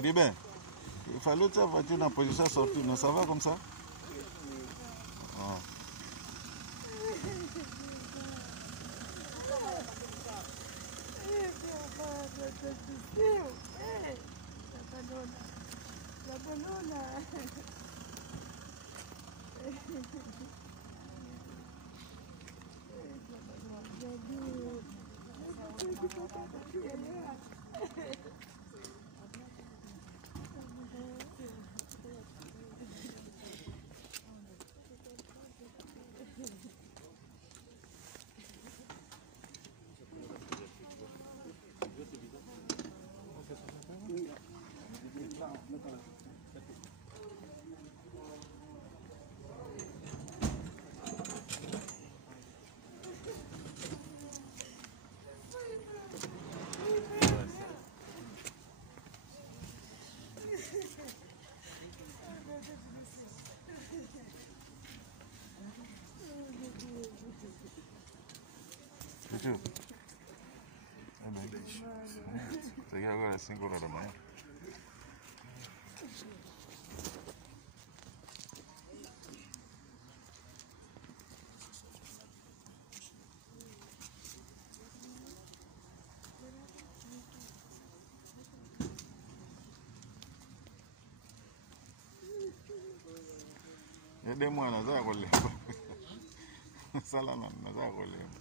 Ribin, il fallait que la voiture en position sortie, non, ça va comme ça? Cheguei agora às 5 horas da manhã. Demu anazaa kulemba. Sala anazaa kulemba.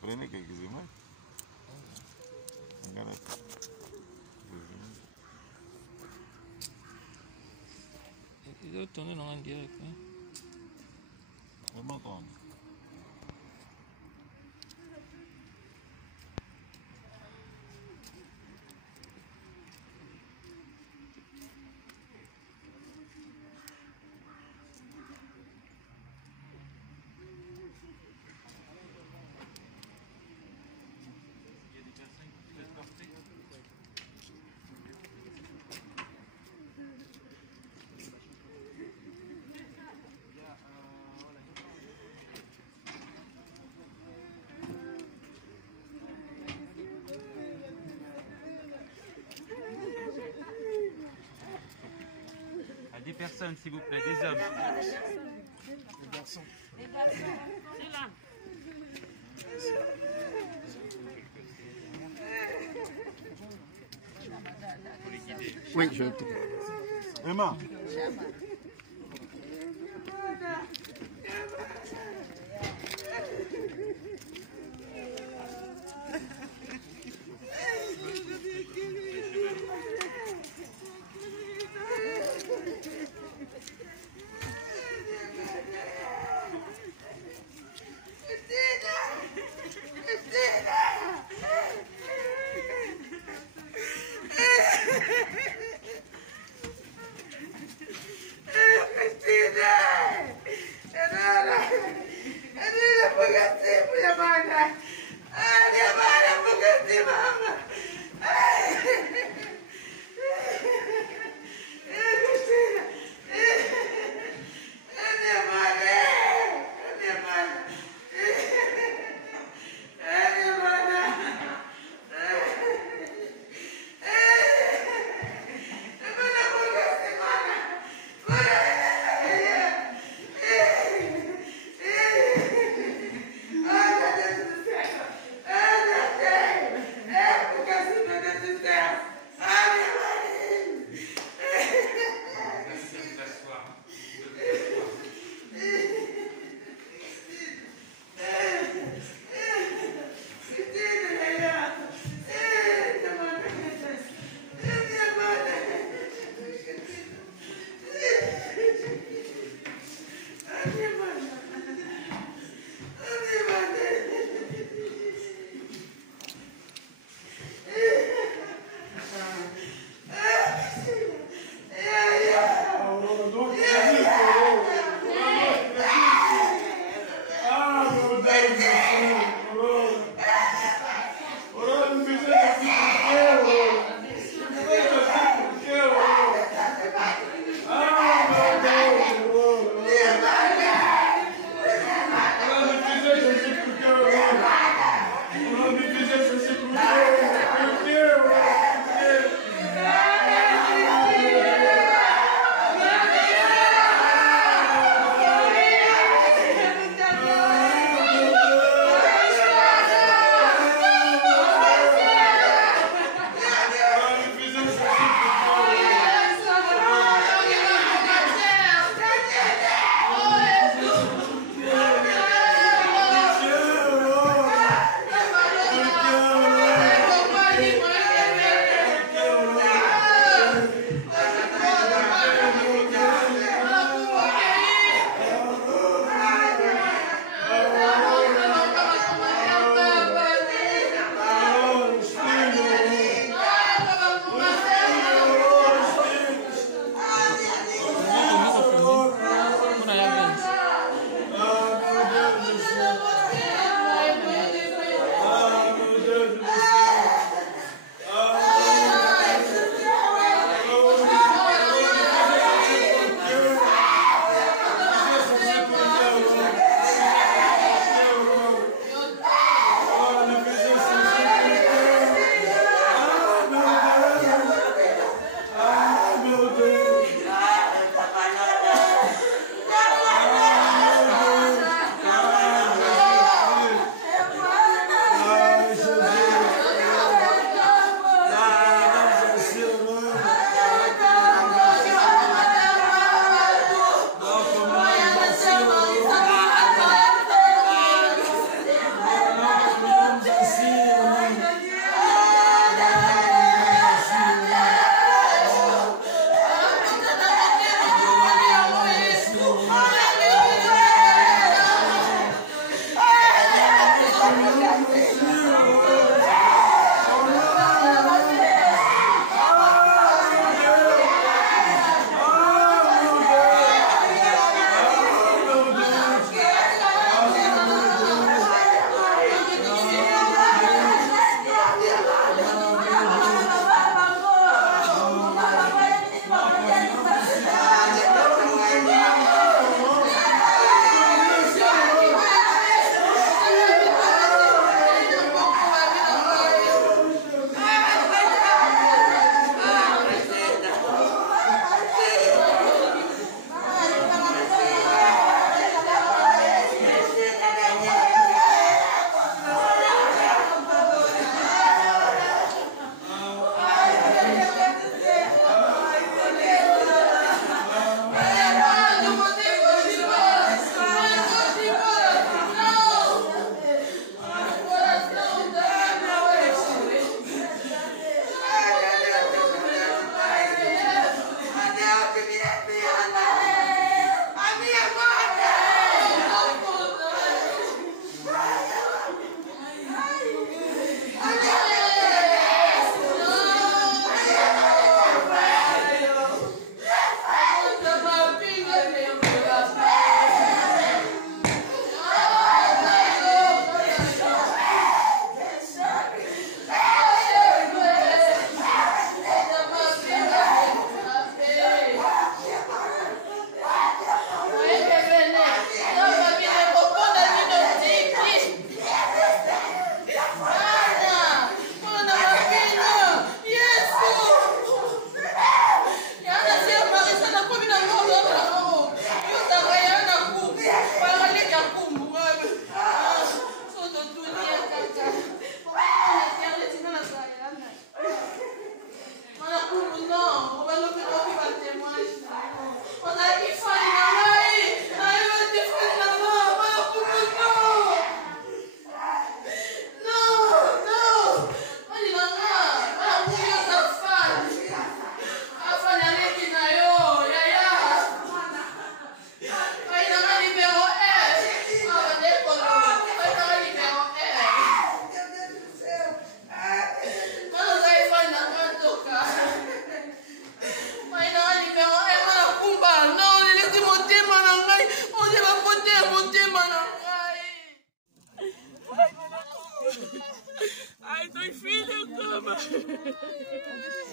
Prende que kizima. Ngara. Itu tourner dans un direct. Comment on? Des personnes, s'il vous plaît, des hommes. Des garçons. Des garçons. C'est là. Oui, je. Emma.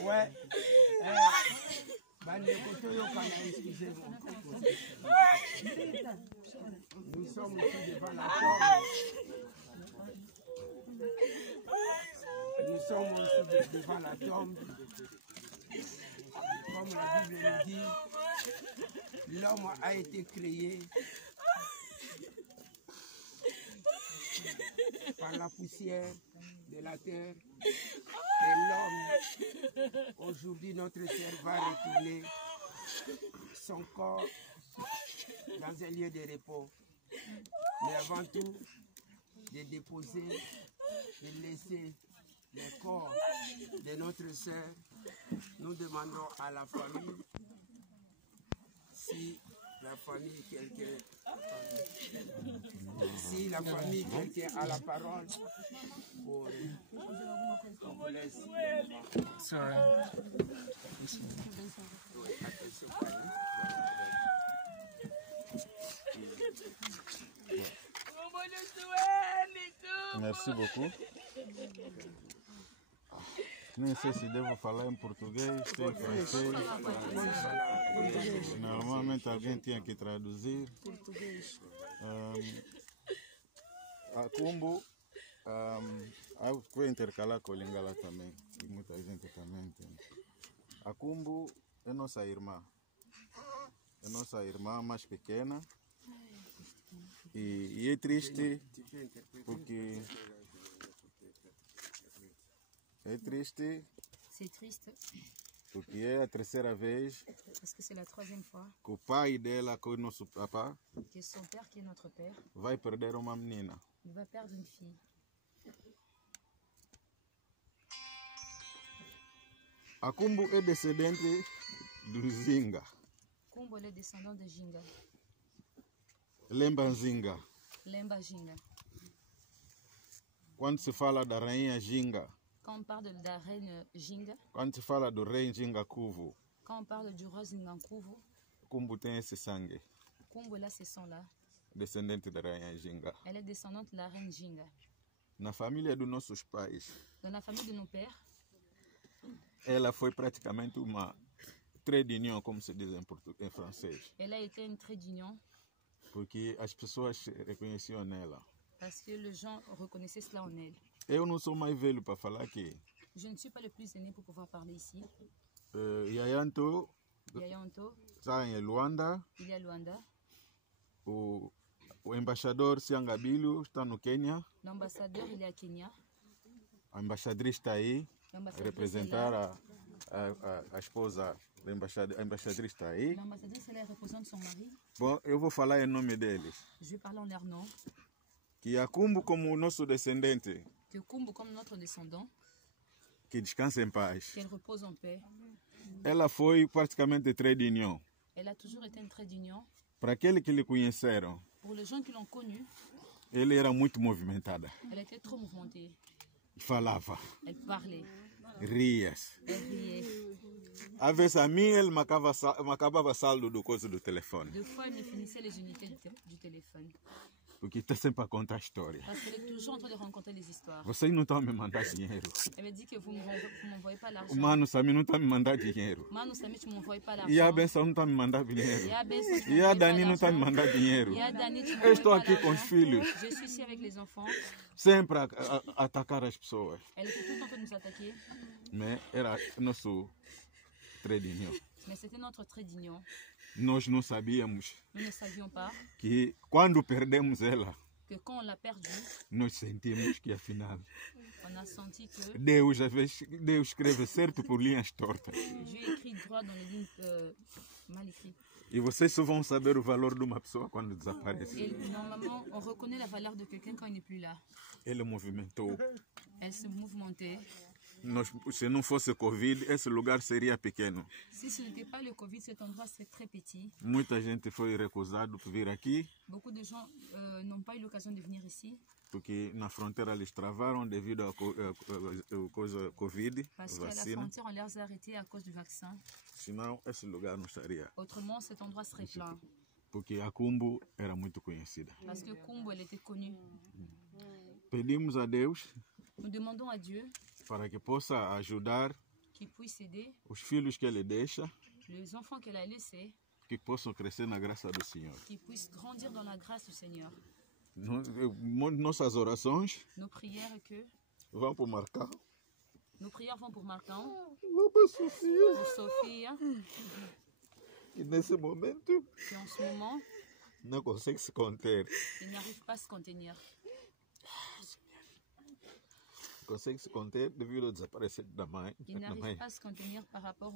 Ouais. Excusez-moi. Nous sommes ici devant la tombe. Nous sommes ici devant la tombe. Comme la Bible le dit, l'homme a été créé par la poussière de la terre. Et l'homme, aujourd'hui, notre Seigneur va retourner son corps dans un lieu de repos. Mais avant tout, de déposer, de laisser le corps de notre sœur, nous demandons à la famille, si la famille quelqu'un a la parole, pour qu'on vous laisse. Sorry. Merci beaucoup. Nem sei se devo falar em português, em francês. Normalmente alguém tinha que traduzir. A Kumbu, vou intercalar com o Lingala também, e muita gente também entende. A Kumbu é nossa irmã. É nossa irmã mais pequena. E é triste porque... É triste. C'est triste Porque é a terceira vez parce que c'est la troisième fois que o pai dela, que é o nosso papá, que son père, qui est notre père, vai perder uma menina. il va perdre une fille. A Kumbu é descendente do Zinga. Kumbo est descendant de Jinga, Lembra Zinga? Lemba Jinga. Quando se fala da rainha Ginga, Quand on parle de la reine Jinga, quando se fala do rei Ginga Kuvu, quand on parle du roi Zingankuvu, Kumbu tem esse sangue, Kumbo là, c'est son là. descendente da rainha Ginga. Elle est descendante de la reine Jinga. Na família dos nossos pais, Dans la famille de nos pères, ela foi praticamente uma trade union, como se diz em francês, elle a été une trait d'union porque as pessoas se reconheciam nela. parce que les gens reconnaissaient cela en elle. Eu não sou mais velho para falar que Je ne suis pas le plus aîné pour pouvoir parler ici. Yayanto Yayanto, está em Luanda, il y a Luanda, o embaixador Siangabilo está no Quênia, l'ambassadeur, il est à Kenya, a embaixadriz está aí, l'ambassadrice est representar là. a esposa da embaixadora, a embaixadriz está aí. L'ambassadrice, elle représente son mari. Bom, eu vou falar em nome deles. Je vais parler en leur nom. Que a Kumbu, como o nosso descendente, Que Kumbo, comme notre descendant, que descansa em paz. qu'elle repose en paix. Ela foi praticamente trade union. Elle a toujours été une trait d'union. Para aqueles que lhe conheceram, Pour les gens qui l'ont connue, ele era muito movimentada. elle était trop mouvementée. Falava, Elle parlait, rias. elle riait. Às vezes a mim ele me acabava saldo do coisa do telefone. Deux fois, elle me finissait les unités du téléphone. Porque está sempre a contar história. Parce qu'elle est toujours en train de raconter des histoires. Vocês não estão a me mandar dinheiro. Elle me dit que vous ne m'envoyez pas l'argent. O Mano Sami não está a me mandar dinheiro. Manu Sami, tu ne m'envoies pas l'argent. E a Benção não está a me mandar dinheiro. Et à Benson, tu E a m'envoies pas Dani não está a me l'argent. mandar dinheiro. Et à Dani, tu Eu m'envoies estou pas aqui com os l'argent. filhos, Je suis ici avec les enfants. sempre a atacar as pessoas. Elle était tout le temps en train de nous attaquer. Né? Era nosso tradinho. Mais c'était notre trait d'union. Nós não sabíamos Nous ne savions pas que quando perdemos ela, que quand on l'a perdue, nós sentimos que afinal on a senti que Deus escreve certo por linhas tortas. Dieu écrit droit dans les lignes mal écrites. E vocês só vão saber o valor de uma pessoa quando desaparece. Et normalement, on reconnaît la valeur de quelqu'un quand il n'est plus là. Ele movimentou. Elle se mouvementait. Se não fosse Covid, esse lugar seria pequeno. Si ce n'était pas le Covid, cet endroit serait très petit. Muita gente foi recusado por vir aqui, Beaucoup de gens n'ont pas eu l'occasion de venir ici porque na fronteira eles travaram devido à coisa Covid, parce qu'à la vacina. frontière, on les a arrêtés à cause du vaccin. Senão esse lugar não estaria. Autrement, cet endroit serait plein. Porque a Kumbu era muito conhecida. Parce que Kumbo, elle était connue. Pedimos a Deus Nous demandons à Dieu para que possa ajudar qui puisse aider os filhos que ele deixa, les enfants qu'elle a laissés, que possam crescer na graça do Senhor. qui puissent grandir dans la grâce du Seigneur. Nossas orações Nos prières vão para o Marcão, nos prières vont pour Martin, vão para a Sofia, pour Sophie, que nesse momento qui en ce moment, não consegue se conter. il n'arrive pas à se contenir. Consegue se conter devido ao desaparecimento da mãe. Il n'arrive pas à se contenir par rapport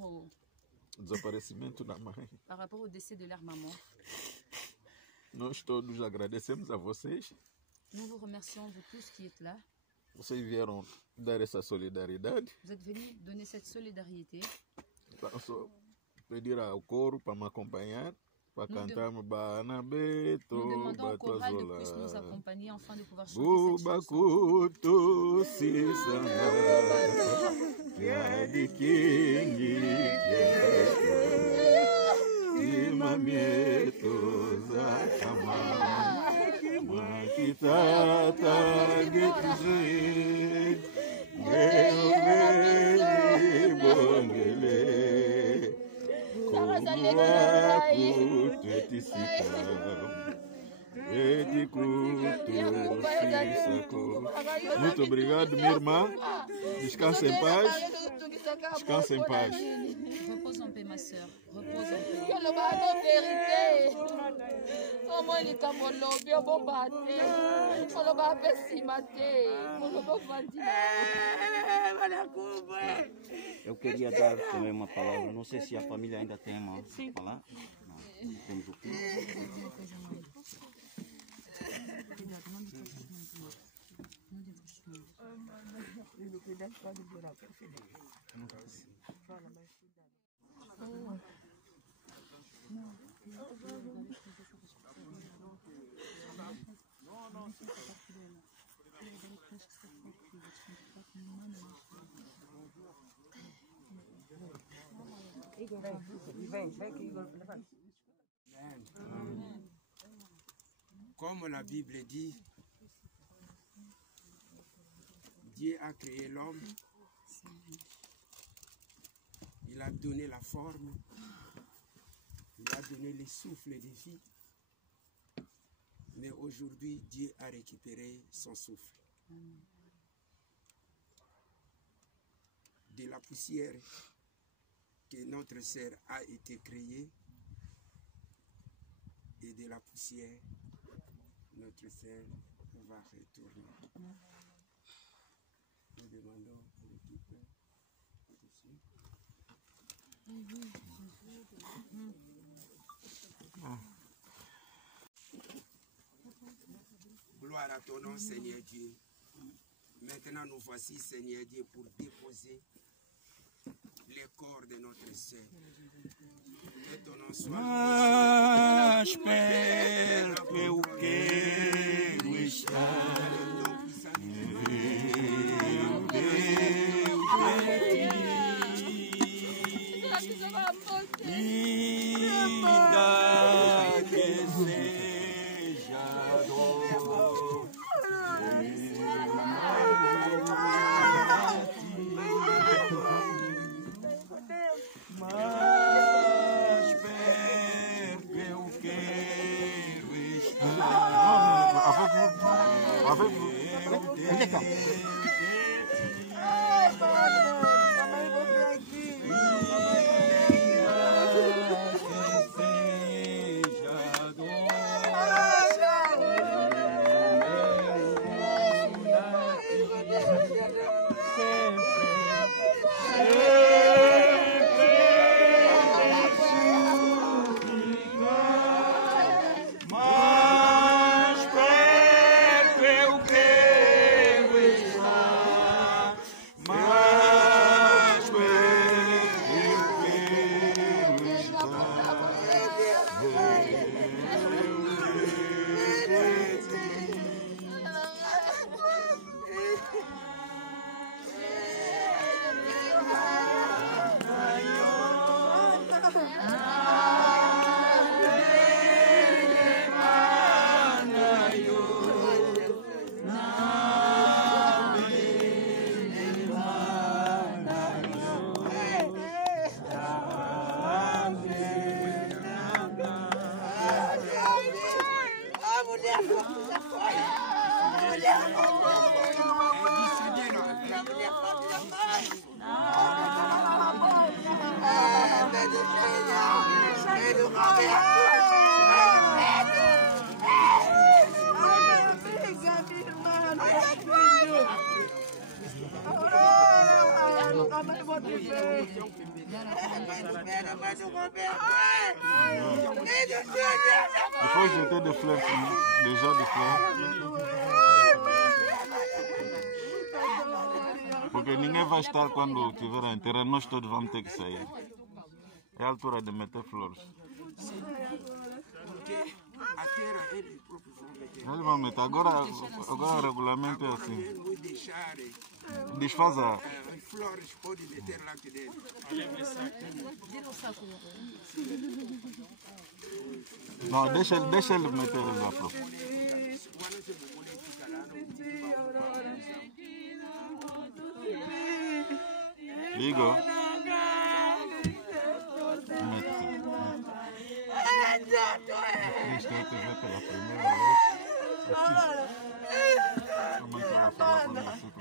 Desaparecimento da mãe. au décès de leur maman. Nós todos agradecemos a vocês. Nous vous remercions, vous tous qui êtes là. Vocês vieram dar essa solidariedade. Vous êtes venus donner cette solidarité. Posso pedir ao coro para me acompanhar, para cantarmos Bana Beto, Nous demandons au choral de plus nous Batozola. accompagner afin de pouvoir chanter cette chanson. Bubakutu Sisana, Yadi Kingi, Imamieto Zakama, Makitata Gitzi, Geoveli Bongele, Kubuakutu Etisika. Muito obrigado, minha irmã. Descanse em paz. Descanse em paz. Repose en paix, ma soeur. Repose en paix. Eu queria dar também uma palavra. Não sei se a família ainda tem uma palavra. Não, temos o filho. Comme la Bible dit, Dieu a créé l'homme, il a donné la forme, il a donné le souffle de vie, mais aujourd'hui Dieu a récupéré son souffle. De la poussière que notre sœur a été créée, et de la poussière, notre sœur va retourner. Nous demandons à l'équipe ici. Gloire à ton nom, Seigneur Dieu. Maintenant, nous voici, Seigneur Dieu, pour déposer les corps de notre sœur. Que ton nom soit Avec vous. Il faut jeter des fleurs, déjà des fleurs. Porque ninguém vai estar quando tiver a enterrar, nós todos vamos ter que sair. É a altura de meter flores. Eles vão meter. Agora o regulamento é assim. Desfaz a... flores pode meter lá aqui dentro. Não, deixa ele meter lá para. Igor. Isto é que vai pela primeira vez. Como é que vai falar quando você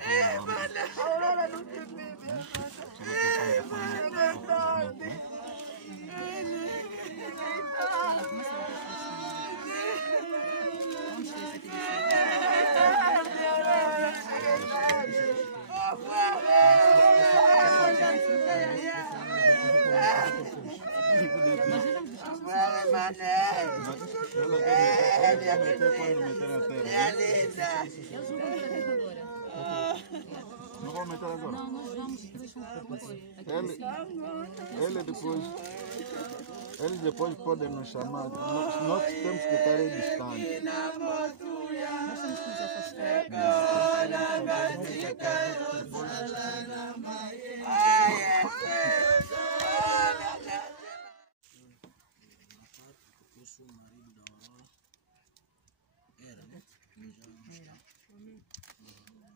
não vou meter agora. Não, nós vamos deixar depois. Eles depois podem nos chamar. Nós temos que estar aí distante. Nós temos que nos afastar. Eu sou o marido da Aurora. Era, né?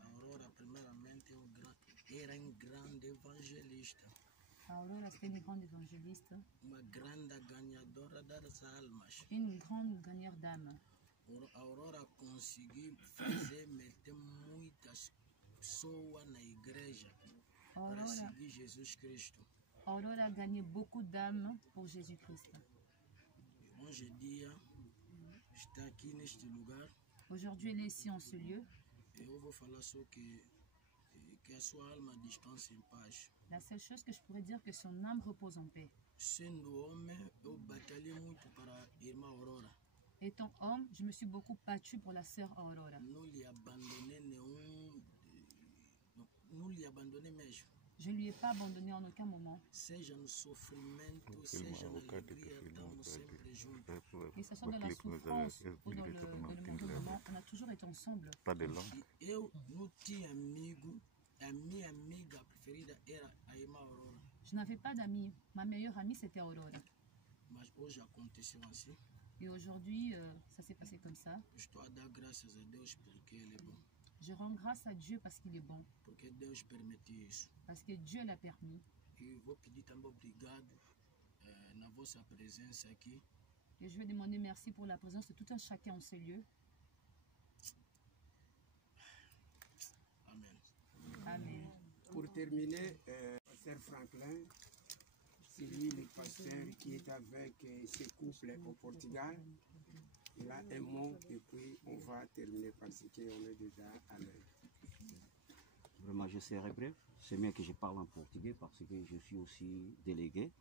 A Aurora, primeiramente, era um grande evangelista. A Aurora, c'était une grande évangéliste, Uma grande ganhadora das almas. une grande gagnante d'âme. A Aurora conseguiu fazer meter muitas pessoas na igreja para seguir Jesus Cristo. Aurora a gagné beaucoup d'âmes pour Jésus-Christ. Hoje em dia, está aqui neste lugar. Aujourd'hui, elle est ici en ce lieu. Eu vou falar só que a sua alma descanse em paz. La seule chose que je pourrais dire que son âme repose en paix. Sendo homem, eu batalhei muito para a irmã Aurora. Étant homme, je me suis beaucoup battue pour la sœur Aurora. Não lhe abandonei não lhe abandonei mesmo. Je ne lui ai pas abandonné en aucun moment. Seja no sofrimento, seja na alegria, estamos sempre juntos. Que ce soit dans la souffrance ou dans le mauvais moment, on a toujours été ensemble. Pas de langue. Eu não tinha amigo, a minha amiga preferida era a irmã Aurora. Je n'avais pas d'amis. Ma meilleure amie, c'était Aurora. Mas hoje aconteceu assim. Et aujourd'hui, ça s'est passé comme ça. Estou a dar graças a Deus porque Ele é bom. Je rends grâce à Dieu parce qu'il est bon. Porque Deus permitiu isso. Parce que Dieu l'a permis. E vou pedir também obrigado na vossa presença aqui. Et je vais demander merci pour la présence de tout un chacun en ce lieu. Amen. Amen. Pour terminer, Pasteur Franklin, c'est lui le pasteur qui est avec ses couples au Portugal. Il a un mot et puis on va terminer parce qu'on est déjà à l'heure. Vraiment, je serai bref. C'est bien que je parle en portugais parce que je suis aussi délégué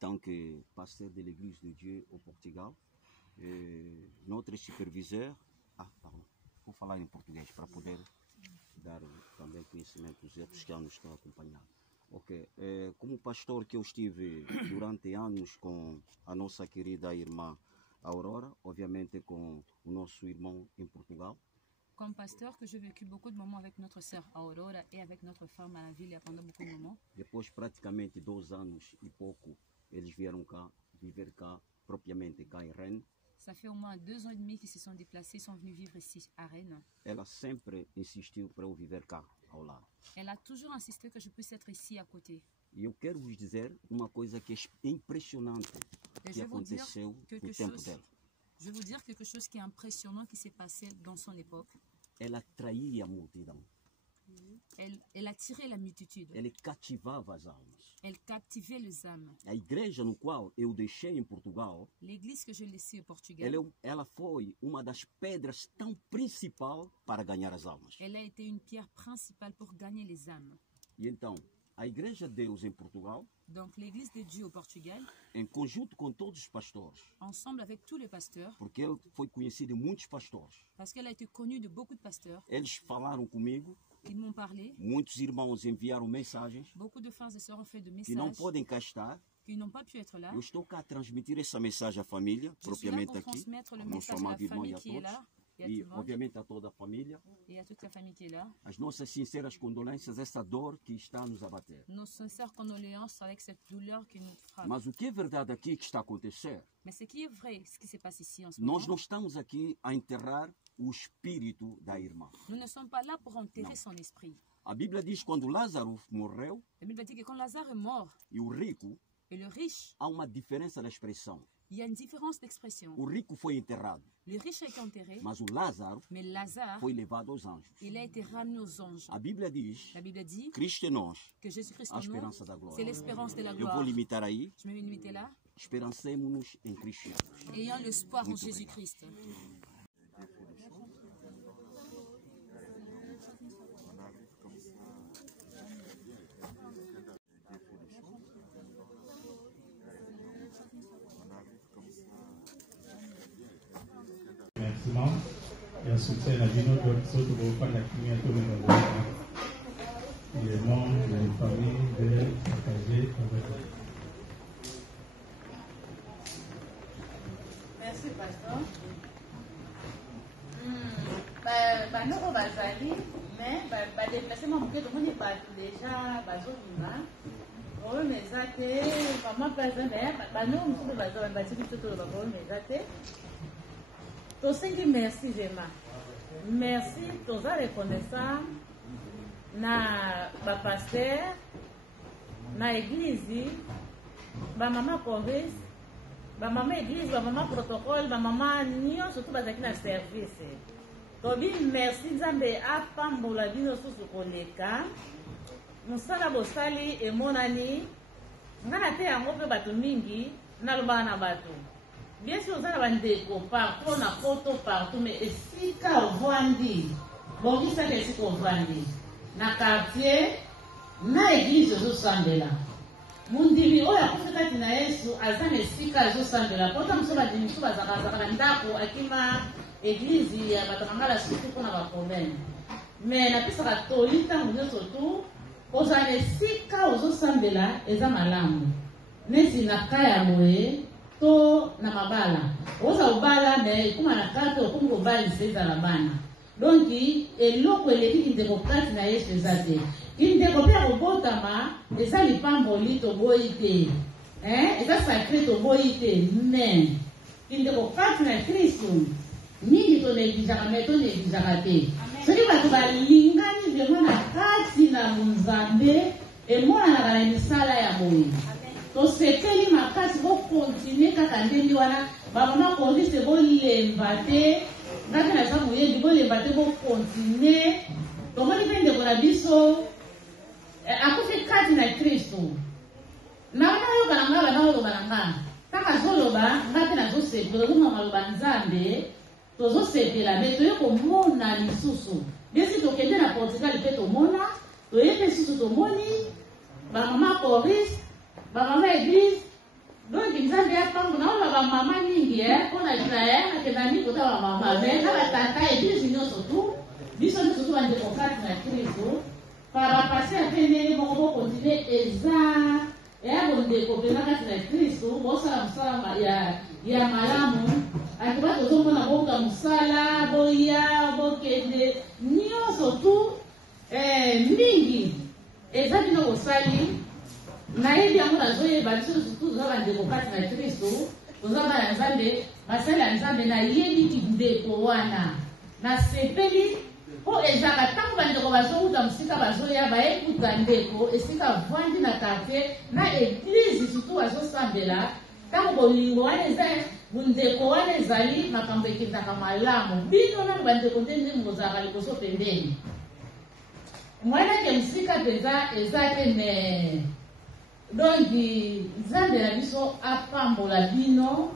tant que pasteur de l'Église de Dieu au Portugal. Notre superviseur... pardon. Vou falar em português para poder dar também conhecimento aos outros que nos estão a acompanhar. Ok. Como pastor que eu estive durante anos com a nossa querida irmã Aurora, obviamente com o nosso irmão em Portugal. Comme pasteur, que j'ai vécu beaucoup de moments avec notre sœur Aurora et avec notre femme à la ville pendant beaucoup de moments. Depois, praticamente 2 anos e pouco, eles vieram cá, viver cá, propriamente cá em Rennes. Ça fait au moins 2 ans et demi qu'ils se sont déplacés, sont venus vivre ici à Rennes. Ela sempre insistiu para eu viver cá, ao lado. Elle a toujours insisté que je puisse être ici à côté. E eu quero vos dizer uma coisa que é impressionante que aconteceu no tempo dela. Je vais vous dire quelque chose qui est impressionnant qui s'est passé dans son époque. Ela atraía a multidão. Elle attirait la multitude. Ela cativava as almas. Elle captivait les âmes. A igreja no qual eu deixei em Portugal, l'église que je laissais au Portugal, ela foi uma das pedras tão principal para ganhar as almas. Elle a été une pierre principale pour gagner les âmes. E então, A Igreja de Deus em Portugal, Donc l'église de Dieu au Portugal, em conjunto com todos os pastores, ensemble avec tous les pasteurs, porque ele foi conhecido de muitos pastores. parce qu'elle a été connue de beaucoup de pasteurs, Eles falaram comigo, ils m'ont parlé, muitos irmãos enviaram mensagens beaucoup de frères et sœurs ont fait de que não messages podem cá estar. qui n'ont pas pu être là. Eu estou cá a transmitir essa mensagem à família, Je suis là propriamente pour aqui, transmettre le ao meu message à chamado la irmão e famille a qui est todos, là, et à e tout le monde, obviamente a toda a família. et à toute la famille qui est là. As nossas sinceras condolências, essa dor que está a nos abater. Nos sincères condoléances avec cette douleur qui nous frappe. Mas o que é verdade aqui que está a acontecer? Mais ce qui est vrai, ce qui se passe ici en ce moment, Nós não estamos aqui a enterrar o espírito da irmã. nous ne sommes pas là pour enterrer son esprit. A Bíblia diz que quando Lázaro morreu La Bible dit que quand Lazare est mort e o rico, et le riche, há uma diferença da expressão. il y a une différence d'expression. O rico foi enterrado, Le riche a été enterré, mas o Lázaro mais Lazare, foi levado aos anjos. il a été ramené aux anges. A Bíblia diz La Bible dit Cristo em nós, que Jésus-Christ a en nous, esperança da c'est glória. l'espérance de la Eu gloire. vou limitar aí. Je me vais limiter là. Esperancemos-nos em Cristo. Ayant l'espoir en Jésus-Christ. Remerciement et un soutien à Dino Soto Bofana qui est tout le monde. Les membres de la famille de partager avec eux. Merci, pasteur. Banoko bazali, mais badéplacement moke tomoni bato déjà bazobima problème eza te mama mpe aza banoko mosusu baza batiki biso toloba problème eza te tosengi merci vraiment merci toza reconnaissant na bapaster na église bamama Coris bamama église bamama protocole bamama nyonso to bazalaki na service tobi merci nzambe apambola bino susu koleka mosala bosali emonani nga na te yango mpe bato mingi nalobaka na bato bien sûr oza na bandeko partout na poto partout mais esika ovandi bobisaka esika ovandi na quartier na église ozosambela mundimi oyo akufi kati na yesu aza na esika azosambela pota mosu bandimi mosu bazakazaka na ndako akima église ya bato bangala surtout mpona baproblème mais napisaka toli ntango nyonso tu ozala na esika ozosambela eza malamu neti na kaya boye to na mabala oza kobala me ekoma na kati okomi kobalisa ezala bana donc eloko eleki kindeko kati na yesu eza te kindeko mpe ya kobotama eza lipamboli toboyi te eza sacré toboyi te mais kindeko kati na kristu mingi tonegizaka me tonegizaka te soki bato balingani vraimen na kati na nzambe emonanaka na misala ya boye tosepeli makasi bokontinue kaka ndenge wana bamama kondise bolemba te ngaki naza moyebi bolemba te bokontinue tomoni mpe ndeko na biso akufi kati na kristu naona oyoka na nga bana oloba na nga kaka azoloba nga mpe nazosepela ozomama maloba nzambe tozosepela me toye komona lisusu bisi tokende na portugal mpe tomona toye mpe lisusu tomoni bamama Coris bamama église donc nzambe apango naona bamama mingi mpona israel akenda mingi kota bamama me na batata église nyonso tu biso nyonso tu bandeko kati na kristu par bapase ape ndenge moko bokontinue eza eya bondeko mpenza kati na kristu bosala mosala ya malamu akiba tozomona boka mosala boya bokende nyonso tu mingi eza bino bosali nayebi yango nazoyeba biso surtout toza bandeko kati na kristu toza bana nzambe basali ya nzambe nayebi kindeko wana nasepeli mpo ezalaka ntango bandeko bazowuta mosika bazoya bayekuta ndeko esika vandi na quartier na église surtout bazosambela ntango bolingo wana eza bundeko wana ezali makambo ekendaka malamu bino nani bandeko nde ndenge bozalaka liboso pembeni mwanake mosika mpenza eza te me donc nzambe na biso apambola bino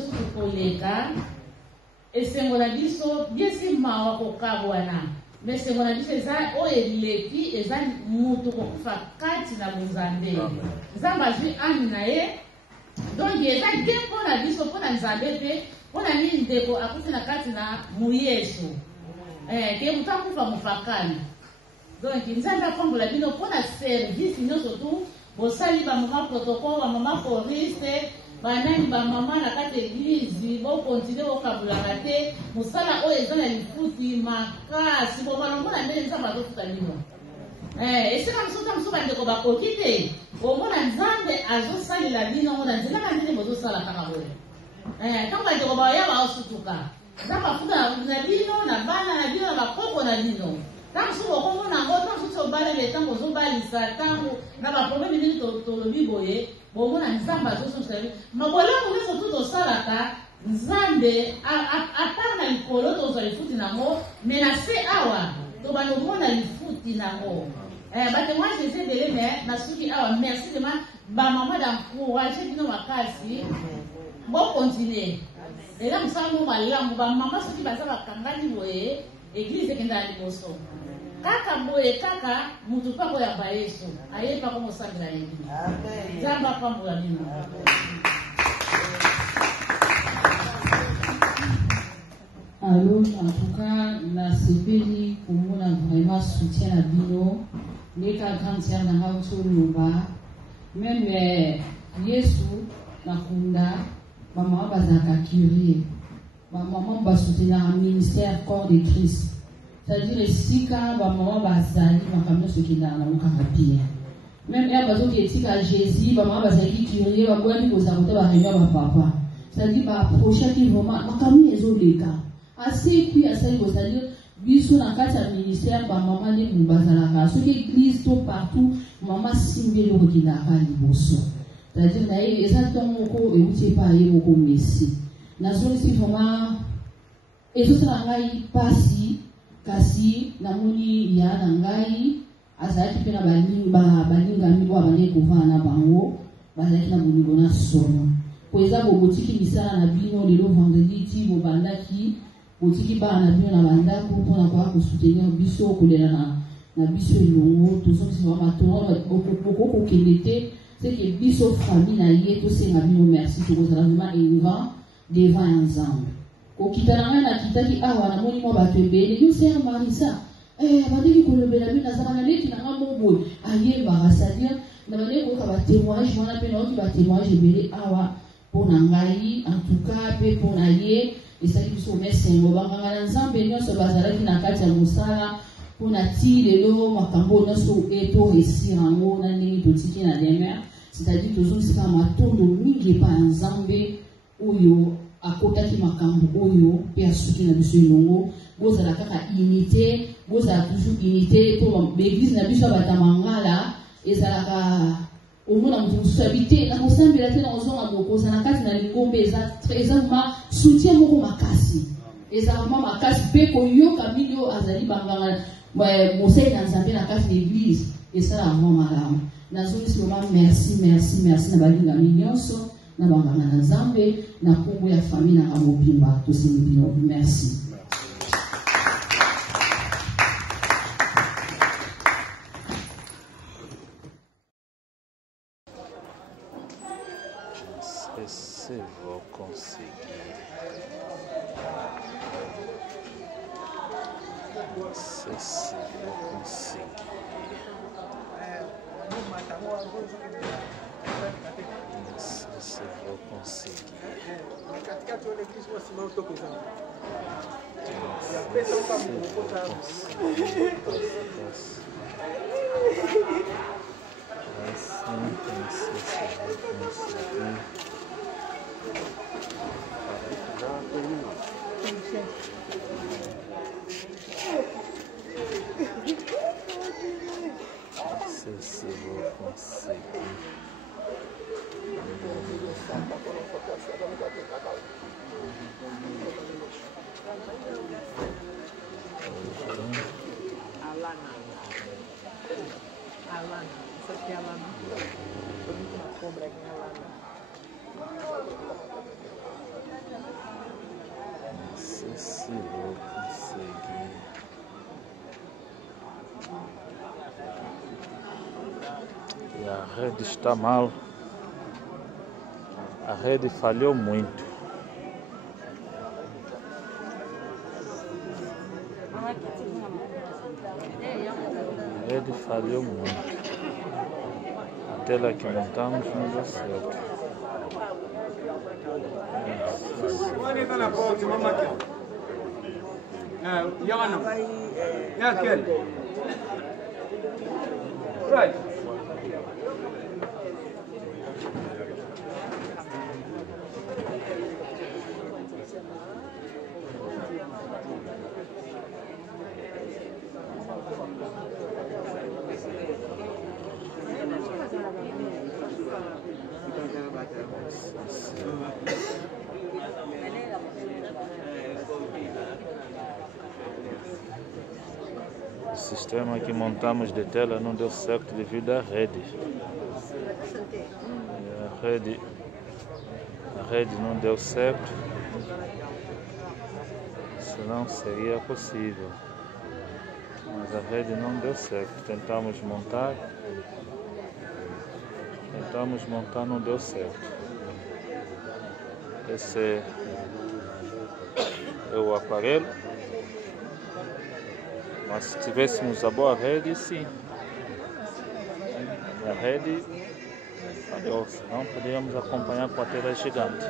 susu koleka esengo na biso biesi mawa kokabwana mais c'est mon avis eza oyo eleki eza moto kokufa kati na bonzambe nzambe azwi ane na ye donc eza te mpo na biso mpo na nzambe mpe mpo na nini ndeko akuti na kati na moyeso ke moto akufa mofakani donc nzambe akombola bino mpo na service nyonso tu bosali bamama protocole bamama choriste banani bamama na kati eglize bokontinue bokabulaka te mosala oyo eza na lifuti makasi bobalongona ndenge nzambe azofuta bino esika mosusu ta mosusu bandeko bakoki te omona nzambe azosalela bino ngo na nzela ka ndenge bozosala kaka boye ntango bandeko baya baosutuka nzambe afuta na bino na bana na bino na bakoko na bino ntango mosusu bokomona ngo ntango mosusu obalele ntango ozobalisa ntango na baprobleme nini tolobi boye bomona nzambe azosutuka bino mabolamu nyonso tu tosalaka nzambe apart na likolo tozwa lifuti nango me na se awa tobanda komona lifuti nango batémoignage eza ebele me nasuki awa merci vraiment bamama d'encourage bino makasi bokontinue eza mosala mo malamu bamama soki baza bakangani boye eglize ekendaka liboso kaka boye kaka mutu mpe akoyamba yesu aye mpe akomosambela na bino nzambe apambola bino. Alors, en tout cas, la CPI, pour moi, a vraiment soutien à Bino. Les cas grands-sœurs dans la Soloba. Même Yesu, Nakunda, maman Bazaka Curie, maman va soutenir un ministère corps de Christ. C'est-à-dire, si quand maman Bazali, ma famille se quitte dans la Carabie. Même elle va dire à Jésus, maman Bazaki Curie, va voir que vous avez un papa. C'est-à-dire, va approcher vraiment, ma famille est au légat. Assez puis assez c'est-à-dire biso na kati ya ministère ba mama ne mubazalaka soki église to partout mama simbelo kokindaka liboso c'est-à-dire na ye eza ntongo moko euti epa ye moko mesi nazolisi vraiment ezosala ngai pasi kasi namoni ya na ngai azalaki mpe na balingami oyo abandeki kovanda na bango bazalaki na bolingo na sono po eza bobotiki misala na bino lelo vendredi ti bobandaki botiki bana bino na bandako mpona koya kosoutenir biso kolela na biso elongo tozongisi vraiment tono okokende te seke biso famille na ye tosenga bino merci tokozala vraiment élevant devant ya nzambe kokita na ngai nakitaki awa namoni mwa bato ebele yo ser marisa bandeki kolobela bino nazalaka neti na ngai moboye ayebaka c'est-à-dire na bandeki koyoka batémoignage wana mpe naoki batémoignage ebele awa mpona ngai en tout cas mpe mpona ye esali biso mesengo banganga na nzambe nyonso bazalaki na kati ya mosala mpona ti lelo makambo nyonso etoresir yango na ndenge totiki na demer c'est-à-dire tozongisaka matondo mingi epa ya nzambe oyo akotaki makambo oyo mpe asuki na biso elongo bozala kaka unité bozala toujours unité mpo baeglise na biso ya batamangala ezalaka omona moto mosusu abi te nakosambela te nakozonga bokoza na kati na lingombe eza vraiment soutien moko makasi ezalaka mwa makasi mpe koyoka bino oyo azali banganga mosali na nzambe na kati na église esalaka mwa malamu nazongisi vraiment merci na balingami nyonso na banganga na nzambe na nkombo ya famille na mobimba tosengi bino merci. Se vou conseguir. Não sei se vou conseguir. Não sei se vou conseguir. Não sei se vou conseguir. Alana, isso aqui é Alana. Tô muito na sombra aqui, Alana. Não sei se vou conseguir. A rede está mal. A rede falhou muito. A rede falhou muito. A tela que montamos não deu certo. O sistema que montamos de tela não deu certo devido à rede. A rede não deu certo, senão seria possível. Mas a rede não deu certo. Tentamos montar, não deu certo. Esse é o aparelho. Mas se tivéssemos a boa rede, sim. A rede falhou, senão poderíamos acompanhar com a tela gigante.